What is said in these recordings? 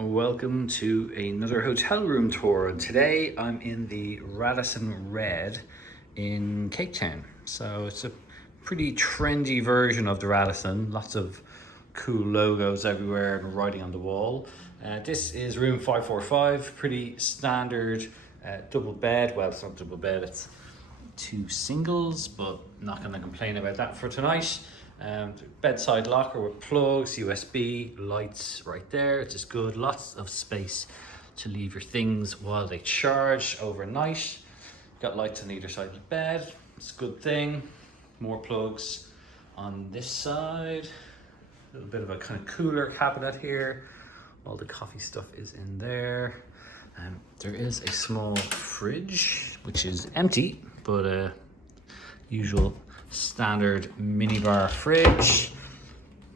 Welcome to another hotel room tour. Today I'm in the Radisson Red in Cape Town. So it's a pretty trendy version of the Radisson. Lots of cool logos everywhere and writing on the wall. This is room 545, pretty standard double bed. Well, it's not double bed, it's two singles, but not going to complain about that for tonight. Bedside locker with plugs, USB, lights right there. It's just good. Lots of space to leave your things while they charge overnight. Got lights on either side of the bed. It's a good thing. More plugs on this side. A little bit of a kind of cooler cabinet here. All the coffee stuff is in there. There is a small fridge, which is empty, but usual standard minibar fridge.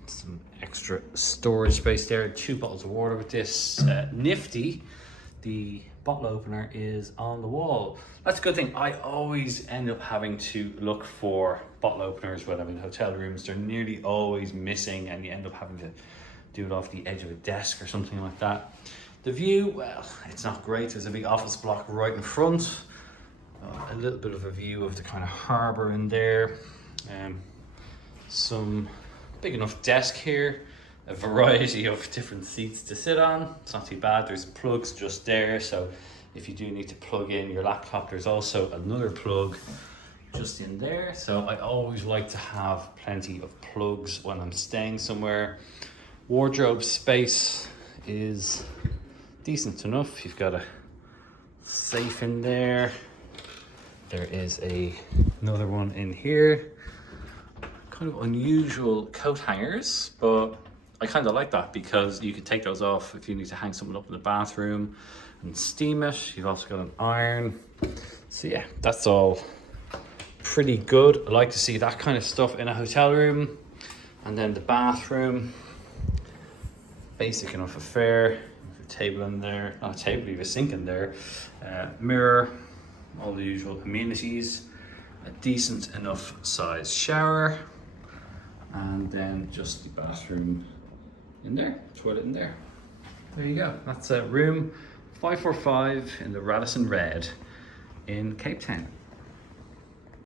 Some extra storage space there. 2 bottles of water with this. Nifty, the bottle opener is on the wall. That's a good thing. I always end up having to look for bottle openers when I'm in hotel rooms. They're nearly always missing and you end up having to do it off the edge of a desk or something like that. The view, well, it's not great. There's a big office block right in front. A little bit of a view of the kind of harbour in there. Some big enough desk here. A variety of different seats to sit on. It's not too bad. There's plugs just there. So if you do need to plug in your laptop, there's also another plug just in there. So I always like to have plenty of plugs when I'm staying somewhere. Wardrobe space is decent enough. You've got a safe in there. There is another one in here. Kind of unusual coat hangers, but I kind of like that because you can take those off if you need to hang something up in the bathroom and steam it. You've also got an iron. So yeah, that's all pretty good. I like to see that kind of stuff in a hotel room. And then the bathroom, basic enough affair. A table in there, not a table, you have a sink in there. Mirror, all the usual amenities. A decent enough size shower. And then just the bathroom in there, toilet in there. There you go. That's room 545 in the Radisson Red in Cape Town.